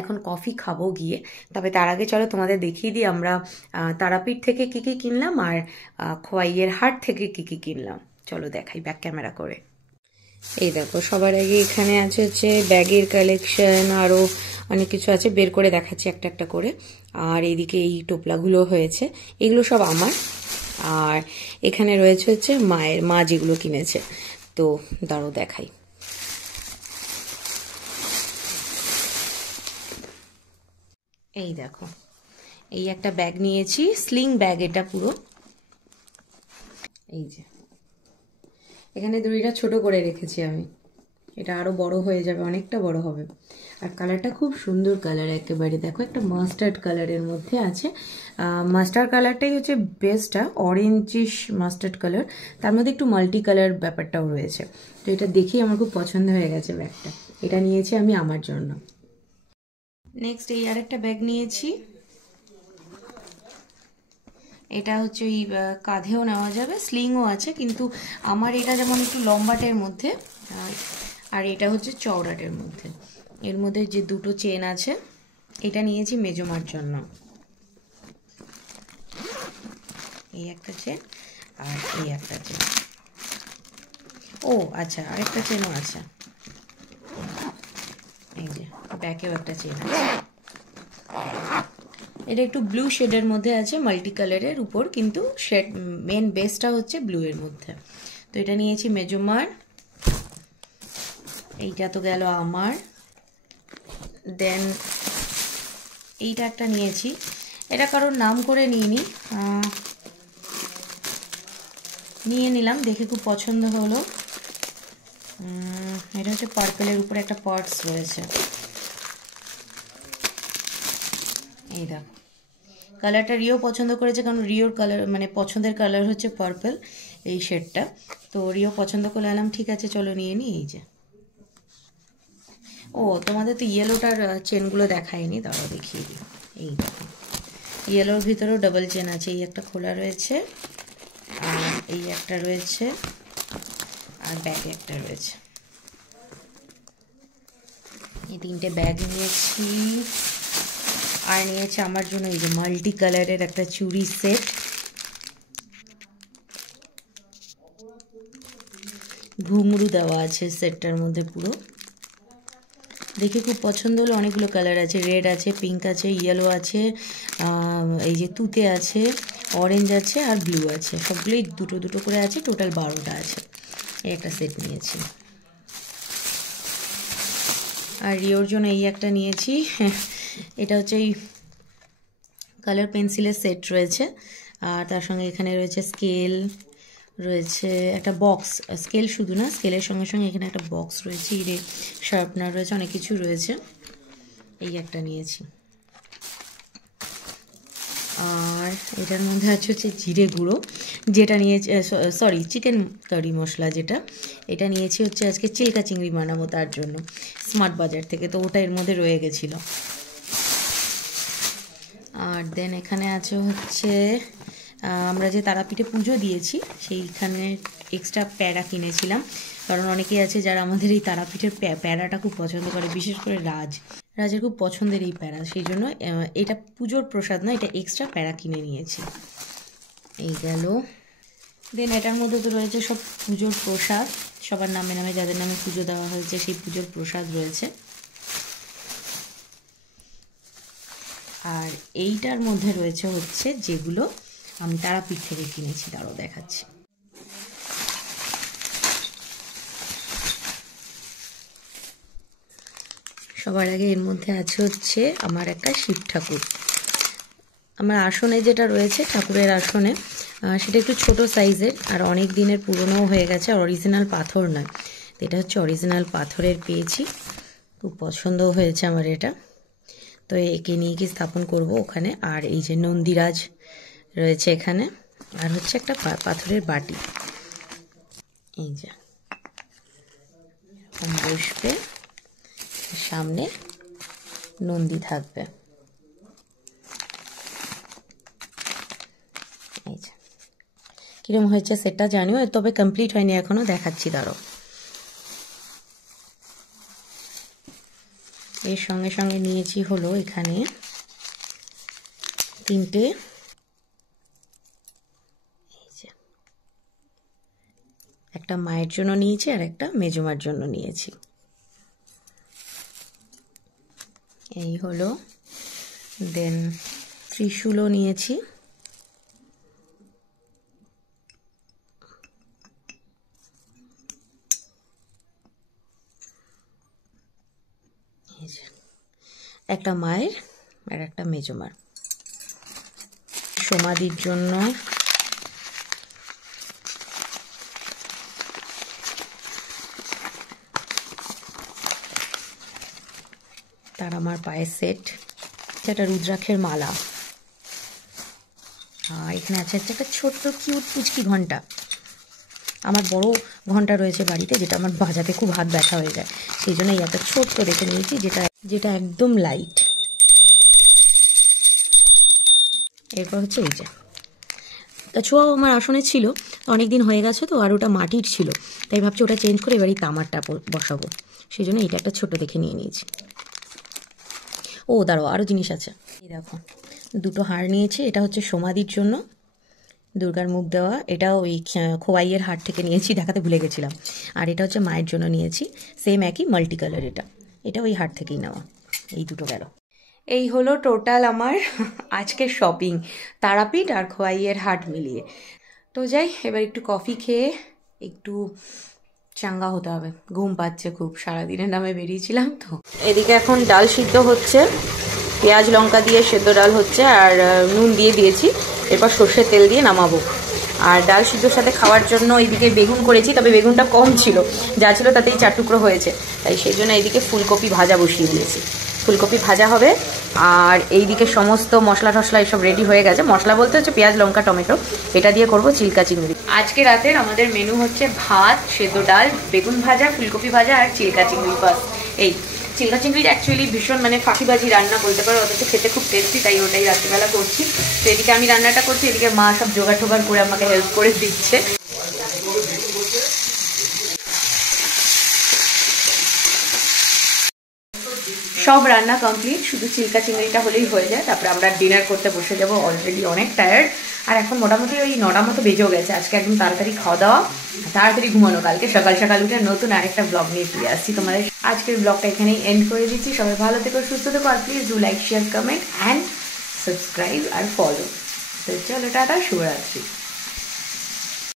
এখন কফি খাবো গিয়ে। তবে তার আগে চলো তোমাদের দেখিয়ে দিই আমরা তারাপীঠ থেকে কি কি কিনলাম আর খোয়াইয়ের হাট থেকে কি কি কিনলাম। চলো দেখাই ব্যাক ক্যামেরা করে। এই দেখো, সবার আগে এখানে আছে হচ্ছে ব্যাগের কালেকশন, আরও অনেক কিছু আছে, বের করে দেখাচ্ছি একটা একটা করে। আর এইদিকে এই টোপলাগুলো হয়েছে, এগুলো সব আমার। আর এখানে রয়েছে হচ্ছে মায়ের, মা যেগুলো কিনেছে। তো দাঁড়ো দেখাই। এই দেখো, এই একটা ব্যাগ নিয়েছি, স্লিং ব্যাগ এটা পুরো। এই যে এখানে দড়িটা ছোট করে রেখেছি আমি, এটা আরো বড় হয়ে যাবে, অনেকটা বড় হবে। আর কালারটা খুব সুন্দর কালার, একেবারে দেখো একটা মাস্টার্ড কালারের মধ্যে আছে। মাস্টার্ড কালারটাই হচ্ছে বেস্টটা, অরেঞ্জিশ মাস্টার্ড কালার, তার মধ্যে একটু মাল্টি কালার ব্যাপারটাও রয়েছে। তো এটা দেখেই আমার খুব পছন্দ হয়ে গেছে ব্যাগটা, এটা নিয়েছি আমি আমার জন্য। নেক্সট এই আরেকটা ব্যাগ নিয়েছি, এটা হচ্ছে ওই কাঁধেও নেওয়া যাবে, স্লিংও আছে, কিন্তু আমার এটা যেমন একটু লম্বাটের মধ্যে, আর এটা হচ্ছে চওড়াটের মধ্যে। এর মধ্যে যে দুটো চেন আছে, এটা নিয়েছি মেজমার জন্য। এই একটা চেন আর এই একটা চেন। ও আচ্ছা, আরেকটা চেনও আছে, এই যে ব্যাকেও একটা চেন আছে। এটা একটু ব্লু শেডের মধ্যে আছে, মাল্টি কালারের উপর, কিন্তু শেড মেন বেসটা হচ্ছে ব্লু এর মধ্যে। তো এটা নিয়েছি মেজমার। এইটা তো গেল আমার। দেন এইটা একটা নিয়েছি, এটা কারোর নাম করে নিইনি, নিয়ে নিলাম, দেখে খুব পছন্দ হলো। এটা হচ্ছে পার্পেলের উপরে একটা পার্টস রয়েছে। এই দেখো, কালারটা রিও পছন্দ করেছে, কারণ রিওর কালার মানে পছন্দের কালার হচ্ছে পার্পল, এই শেডটা। তো রিও পছন্দ করে এলাম, ঠিক আছে চলো নিয়ে নিই। এই যে, ও তোমাদের তো ইয়েলোটার চেনগুলো দেখায়নি, দাঁড়াও দেখিয়ে দিই। এই দেখো, ইয়েলোর ভিতরেও ডাবল চেন আছে, এই একটা খোলা রয়েছে, আর এই একটা রয়েছে, আর ব্যাগে একটা রয়েছে। এই তিনটে ব্যাগ নিয়েছি। আর নিয়েছে আমার জন্য এই যে মাল্টি কালারের একটা চুড়ি সেট, ঘুঙরু দেওয়া আছে সেটটার মধ্যে পুরো, দেখে খুব পছন্দ হলো। অনেকগুলো কালার আছে, রেড আছে, পিঙ্ক আছে, ইয়েলো আছে, এই যে তুতে আছে, অরেঞ্জ আছে, আর ব্লু আছে, সবগুলোই দুটো দুটো করে আছে, টোটাল 12টা আছে। এই একটা সেট নিয়েছি। আর রিওর জন্য এই একটা নিয়েছি, এটা হচ্ছে এই কালার পেন্সিলের সেট রয়েছে, আর তার সঙ্গে এখানে রয়েছে স্কেল, রয়েছে একটা বক্স, স্কেল শুধু না, স্কেলের সঙ্গে সঙ্গে এখানে একটা বক্স রয়েছে, ইরে শার্পনার রয়েছে, অনেক কিছু রয়েছে। এই একটা নিয়েছি। আর এটার মধ্যে আছে হচ্ছে জিরে গুঁড়ো, যেটা নিয়েছি, সরি চিকেন কারি মশলা, যেটা এটা নিয়েছি হচ্ছে আজকে চিল্কা চিংড়ি বানাবো তার জন্য, স্মার্ট বাজার থেকে, তো ওটা এর মধ্যে রয়ে গেছিলো। আর দেন এখানে আছে হচ্ছে আমরা যে তারাপীঠে পুজো দিয়েছি সেইখানে এক্সট্রা প্যারা কিনেছিলাম, কারণ অনেকেই আছে যারা আমাদের এই তারাপীঠের প্যারাটা খুব পছন্দ করে, বিশেষ করে রাজের খুব পছন্দের এই প্যারা, সেই জন্য এটা পুজোর প্রসাদ না, এটা এক্সট্রা প্যারা কিনে নিয়েছি। এই গেল। দেন এটার মধ্যে তো রয়েছে সব পুজোর প্রসাদ, সবার নামে নামে যাদের নামে পুজো দেওয়া হয়েছে সেই পুজোর প্রসাদ রয়েছে। আর এইটার মধ্যে রয়েছে হচ্ছে যেগুলো আমি তারাপীঠ থেকে কিনেছি, তারও দেখাচ্ছি। সবার আগে এর মধ্যে আছে হচ্ছে আমার একটা শিব ঠাকুর, আমার আসনে যেটা রয়েছে ঠাকুরের আসনে, সেটা একটু ছোট সাইজের, আর অনেক দিনের পুরনো হয়ে গেছে, অরিজিনাল পাথর নয়, এটা হচ্ছে অরিজিনাল পাথরের পেয়েছি, খুব পছন্দ হয়েছে আমার এটা। তো একে নিয়ে গিয়ে স্থাপন করব ওখানে। আর এই যে নন্দীরাজ রয়েছে এখানে, আর হচ্ছে একটা পাথরের বাটি, এই যে বসবে, সামনে নন্দী থাকবে। এই যে কিরম হয়েছে সেটা জানিও, তবে কমপ্লিট হয়নি এখনো, দেখাচ্ছি দাঁড়ো। এর সঙ্গে সঙ্গে নিয়েছি হলো এখানে 3টে একটা মায়ের জন্য নিয়েছি আর একটা মেজমার জন্য নিয়েছি। এই হলো, দেন ত্রিশূলও নিয়েছি। একটা মায়ের আর একটা মেজমার। সমাধির জন্য তার আমার পায়ের সেট, একটা রুদ্রাক্ষের মালা, আর এখানে আছে একটা ছোট্ট কিউট পুচকি ঘন্টা। আমার বড় ঘন্টা রয়েছে বাড়িতে, যেটা আমার বাজাতে খুব হাত ব্যথা হয়ে যায়, সেই জন্য এই একটা ছোট্ট দেখে নিয়েছি, যেটা একদম লাইট। এরপর হচ্ছে এই যে তা ছোঁয়াও আমার আসনে ছিল, অনেক দিন হয়ে গেছে তো, আর ওটা মাটির ছিল, তাই ভাবছি ওটা চেঞ্জ করে এবার এই তামারটা বসাবো, সেই জন্য এটা একটা ছোট দেখে নিয়ে নিয়েছি। ও দাঁড়াও, আরও জিনিস আছে। এই দেখো, দুটো হার নিয়েছি। এটা হচ্ছে সমাধির জন্য, দুর্গার মুখ দেওয়া, এটা ওই খোয়াইয়ের হাট থেকে নিয়েছি, দেখাতে ভুলে গেছিলাম। আর এটা হচ্ছে মায়ের জন্য নিয়েছি, সেম একই মাল্টি কালার। এটা ওই হাট থেকেই নেওয়া। এই দুটো গেল। এই হলো টোটাল আমার আজকের শপিং, তারাপীঠ আর খোয়াইয়ের হাট মিলিয়ে। তো যাই, এবার একটু কফি খেয়ে একটু চাঙ্গা হতে হবে, ঘুম পাচ্ছে খুব, সারাদিনের নামে বেরিয়েছিলাম তো। এদিকে এখন ডাল সিদ্ধ হচ্ছে, পেঁয়াজ লঙ্কা দিয়ে সেদ্ধ ডাল হচ্ছে, আর নুন দিয়ে দিয়েছি, এরপর সর্ষের তেল দিয়ে নামাবো। আর ডাল সিদ্ধর সাথে খাওয়ার জন্য এইদিকে বেগুন করেছি, তবে বেগুনটা কম ছিল, যা ছিল তাতেই 4 টুকরো হয়েছে, তাই সেই জন্য এইদিকে ফুলকপি ভাজা বসিয়ে দিয়েছি। ফুলকপি ভাজা হবে, আর এইদিকে সমস্ত মশলা টশলা এসব রেডি হয়ে গেছে। মশলা বলতে হচ্ছে পেঁয়াজ লঙ্কা টমেটো, এটা দিয়ে করব চিল্কা চিংড়ি। আজকে রাতের আমাদের মেনু হচ্ছে ভাত, সেদ্ধ ডাল, বেগুন ভাজা, ফুলকপি ভাজা আর চিল্কা চিংড়ি। বাস এই চিল্কা চিংড়িটা অ্যাকচুয়ালি ভীষণ ফাঁকিবাজি রান্না বলতে পারো, অথচ খেতে খুব টেস্টি, তাই ওটাই রাত্রিবেলা করছি। তো এদিকে আমি রান্নাটা করছি, এদিকে মা সব জোগাড় টোগাড় করে আমাকে হেল্প করে দিচ্ছে। সব রান্না কমপ্লিট, শুধু চিল্কা চিংড়িটা হলেই হয়ে যায়, তারপরে আমরা ডিনার করতে বসে যাবো। অলরেডি অনেক টায়ার্ড, আর এখন মোটামুটি ওই 9টার মতো বেজেও গেছে। আজকে একদম তাড়াতাড়ি খাওয়া দাওয়া, তাড়াতাড়ি ঘুমানো, কালকে সকাল সকাল উঠে নতুন আরেকটা ব্লগ নিয়ে ফিরে আসছি তোমাদের। আজকের ব্লগটা এখানেই এন্ড করে দিচ্ছি। সবাই ভালো থেকো, সুস্থ থেকো, আর please do like, share, comment and subscribe আর ফলো। তো চলো, টাটা, শুভরাত্রি।